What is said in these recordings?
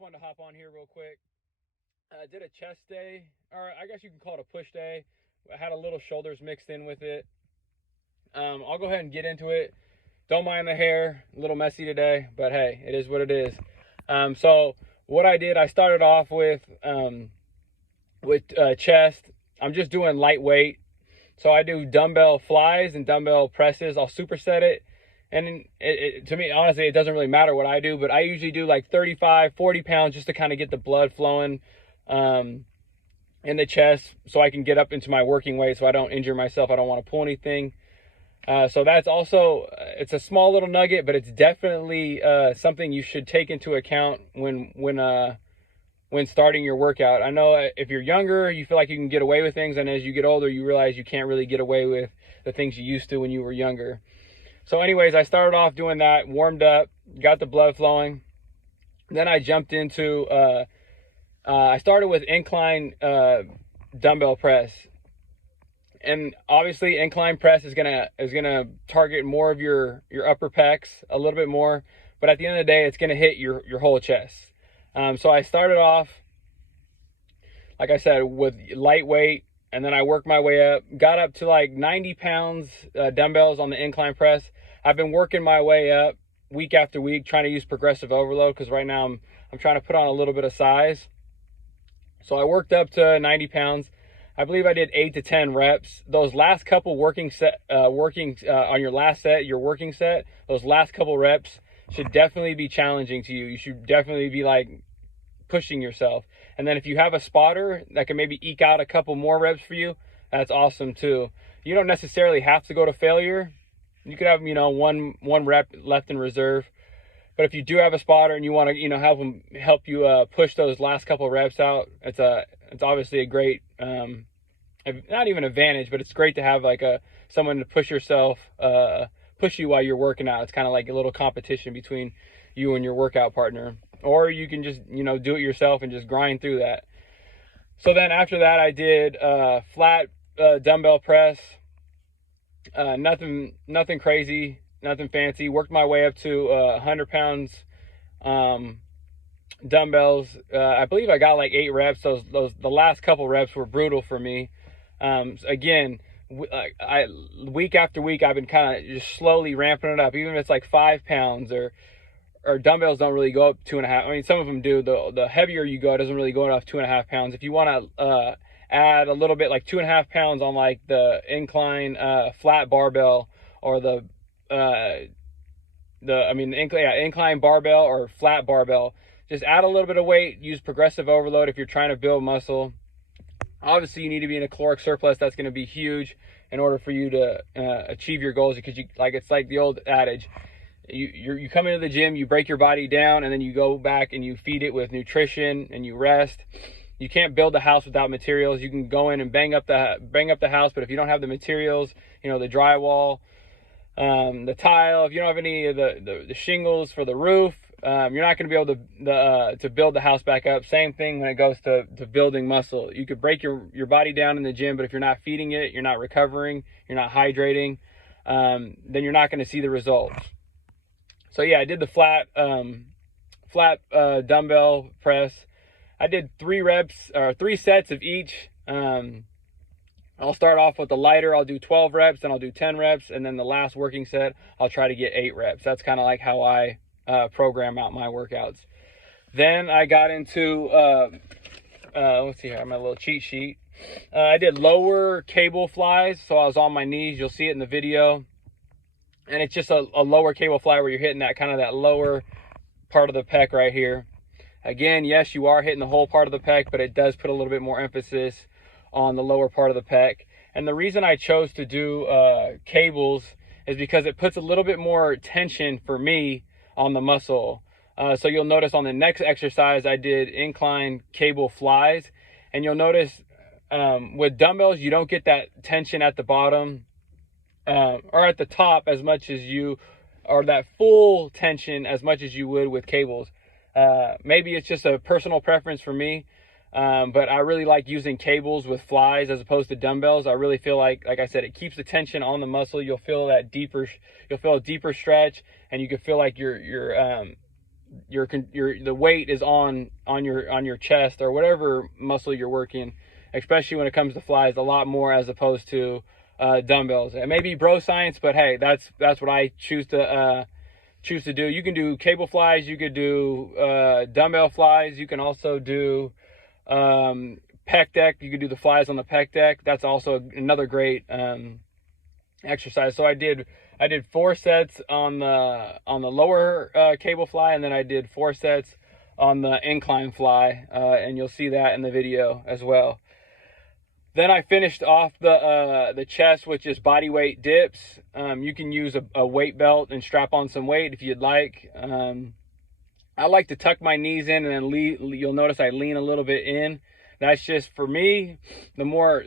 just wanted to hop on here real quick. I did a chest day, or I guess you can call it a push day. I had a little shoulders mixed in with it. I'll go ahead and get into it. Don't mind the hair, a little messy today, but hey, it is what it is. So what I did, I started off with chest. I'm just doing lightweight. So I do dumbbell flies and dumbbell presses. I'll superset it. And to me, honestly, it doesn't really matter what I do, but I usually do like 35, 40 pounds just to kind of get the blood flowing in the chest so I can get up into my working weight so I don't injure myself. I don't want to pull anything. So that's also, it's a small little nugget, but it's definitely something you should take into account when starting your workout. I know if you're younger, you feel like you can get away with things, and as you get older, you realize you can't really get away with the things you used to when you were younger. So anyways, I started off doing that, warmed up, got the blood flowing. Then I jumped into, I started with incline dumbbell press. And obviously incline press is gonna target more of your upper pecs a little bit more, but at the end of the day, it's gonna hit your whole chest. So I started off, like I said, with lightweight, and then I worked my way up, got up to like 90 pounds dumbbells on the incline press. I've been working my way up week after week, trying to use progressive overload, because right now I'm trying to put on a little bit of size. So I worked up to 90 pounds. I believe I did 8 to 10 reps. Those last couple on your last set, your working set, those last couple reps should definitely be challenging to you. You should definitely be like pushing yourself. And then if you have a spotter that can maybe eke out a couple more reps for you, that's awesome too. You don't necessarily have to go to failure. You could have, one rep left in reserve. But if you do have a spotter and you want to, help you push those last couple reps out, it's obviously a great, not even advantage, but it's great to have like someone to push you while you're working out. It's kind of like a little competition between you and your workout partner. Or you can just, do it yourself and just grind through that. So then after that, I did flat dumbbell press. Nothing crazy, nothing fancy. Worked my way up to 100 pounds dumbbells. I believe I got like 8 reps. The last couple reps were brutal for me. Again, week after week, I've been kind of just slowly ramping it up. Even if it's like 5 pounds or dumbbells don't really go up 2.5. I mean, some of them do. The heavier you go, it doesn't really go up 2.5 pounds. If you want to add a little bit, like 2.5 pounds on like the incline flat barbell, or the incline barbell or flat barbell, just add a little bit of weight. Use progressive overload if you're trying to build muscle. Obviously, you need to be in a caloric surplus. That's going to be huge in order for you to achieve your goals, because it's like the old adage. You come into the gym, you break your body down, and then you go back and you feed it with nutrition and you rest. You can't build a house without materials. You can go in and bang up the house, but if you don't have the materials, the drywall, the tile, if you don't have any of the shingles for the roof, you're not going to be able to build the house back up. Same thing when it goes to building muscle. You could break your body down in the gym, but if you're not feeding it, you're not recovering, you're not hydrating, then you're not going to see the results. So yeah, I did the flat dumbbell press. I did 3 sets of each. I'll start off with the lighter. I'll do 12 reps, then I'll do 10 reps, and then the last working set, I'll try to get 8 reps. That's kind of like how I program out my workouts. Then I got into, let's see here, I have my little cheat sheet. I did lower cable flies, so I was on my knees. You'll see it in the video. And it's just a lower cable fly where you're hitting that lower part of the pec right here. Again, yes, you are hitting the whole part of the pec, but it does put a little bit more emphasis on the lower part of the pec. And the reason I chose to do cables is because it puts a little bit more tension for me on the muscle. So you'll notice on the next exercise, I did incline cable flies. And you'll notice with dumbbells, you don't get that tension at the bottom or at the top as much as or that full tension as much as you would with cables. Maybe it's just a personal preference for me, but I really like using cables with flies as opposed to dumbbells. I really feel like I said, it keeps the tension on the muscle. You'll feel a deeper stretch, and you can feel like you're the weight is on your chest or whatever muscle you're working, especially when it comes to flies, a lot more as opposed to dumbbells. It may be bro science, but hey, that's what I choose to do. You can do cable flies, you could do dumbbell flies, you can also do pec deck. You could do the flies on the pec deck. That's also another great exercise. So I did 4 sets on the lower cable fly, and then I did 4 sets on the incline fly, and you'll see that in the video as well. Then I finished off the chest with just body weight dips. You can use a weight belt and strap on some weight if you'd like. I like to tuck my knees in, and then you'll notice I lean a little bit in. That's just for me. The more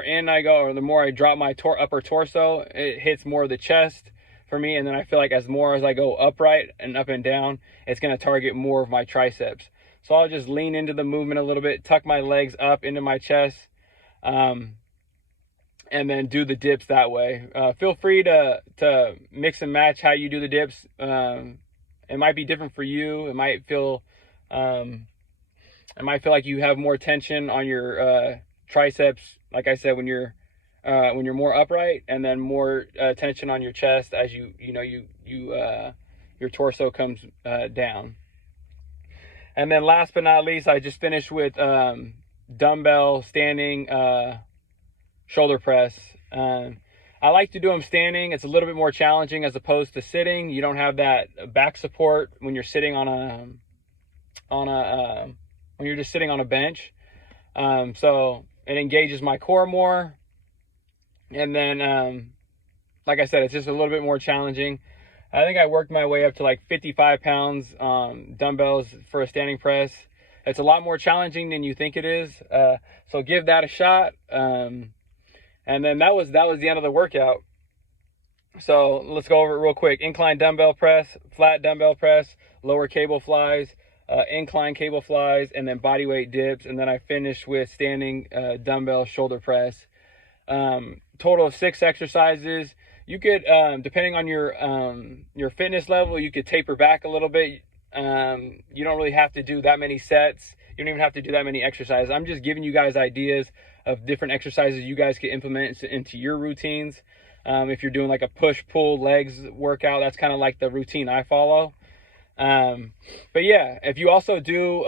in I go, or the more I drop my upper torso, it hits more of the chest for me. And then I feel like as I go upright and up and down, it's going to target more of my triceps. So I'll just lean into the movement a little bit, tuck my legs up into my chest, and then do the dips that way. Feel free to mix and match how you do the dips. It might be different for you. It might feel like you have more tension on your triceps, like I said, when you're more upright, and then more tension on your chest as your torso comes down. And then last but not least, I just finished with dumbbell standing shoulder press. I like to do them standing. It's a little bit more challenging as opposed to sitting. You don't have that back support when you're sitting when you're just sitting on a bench. So it engages my core more. And then, like I said, it's just a little bit more challenging. I think I worked my way up to like 55 pounds dumbbells for a standing press. It's a lot more challenging than you think it is. So give that a shot. And then that was the end of the workout. So let's go over it real quick. Incline dumbbell press, flat dumbbell press, lower cable flies, incline cable flies, and then body weight dips. And then I finished with standing dumbbell shoulder press. Total of 6 exercises. You could, depending on your fitness level, you could taper back a little bit. You don't really have to do that many sets. You don't even have to do that many exercises. I'm just giving you guys ideas of different exercises you guys can implement into your routines. If you're doing like a push-pull legs workout, that's kind of like the routine I follow. But yeah, if you also do,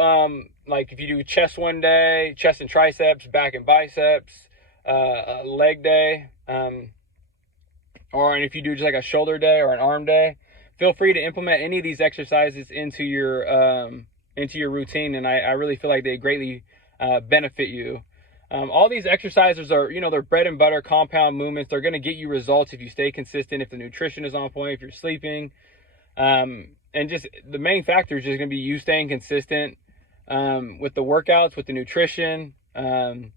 like if you do chest one day, chest and triceps, back and biceps, a leg day, and if you do just like a shoulder day or an arm day, feel free to implement any of these exercises into your routine. And I really feel like they greatly benefit you. All these exercises are, they're bread and butter compound movements. They're going to get you results if you stay consistent, if the nutrition is on point, if you're sleeping. And just the main factor is just going to be you staying consistent with the workouts, with the nutrition, and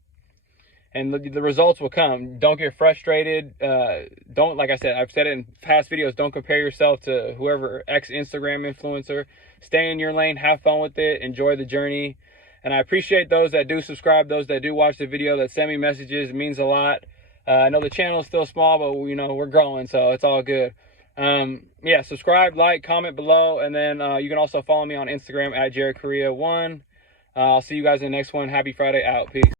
the results will come. Don't get frustrated. Like I said, I've said it in past videos, don't compare yourself to whoever Instagram influencer. Stay in your lane, have fun with it, enjoy the journey. And I appreciate those that do subscribe, those that do watch the video, that send me messages. It means a lot. I know the channel is still small, but we're growing, so it's all good. Yeah, subscribe, like, comment below, and then you can also follow me on Instagram at JaredKorea1. I'll see you guys in the next one. Happy Friday. Out. Peace.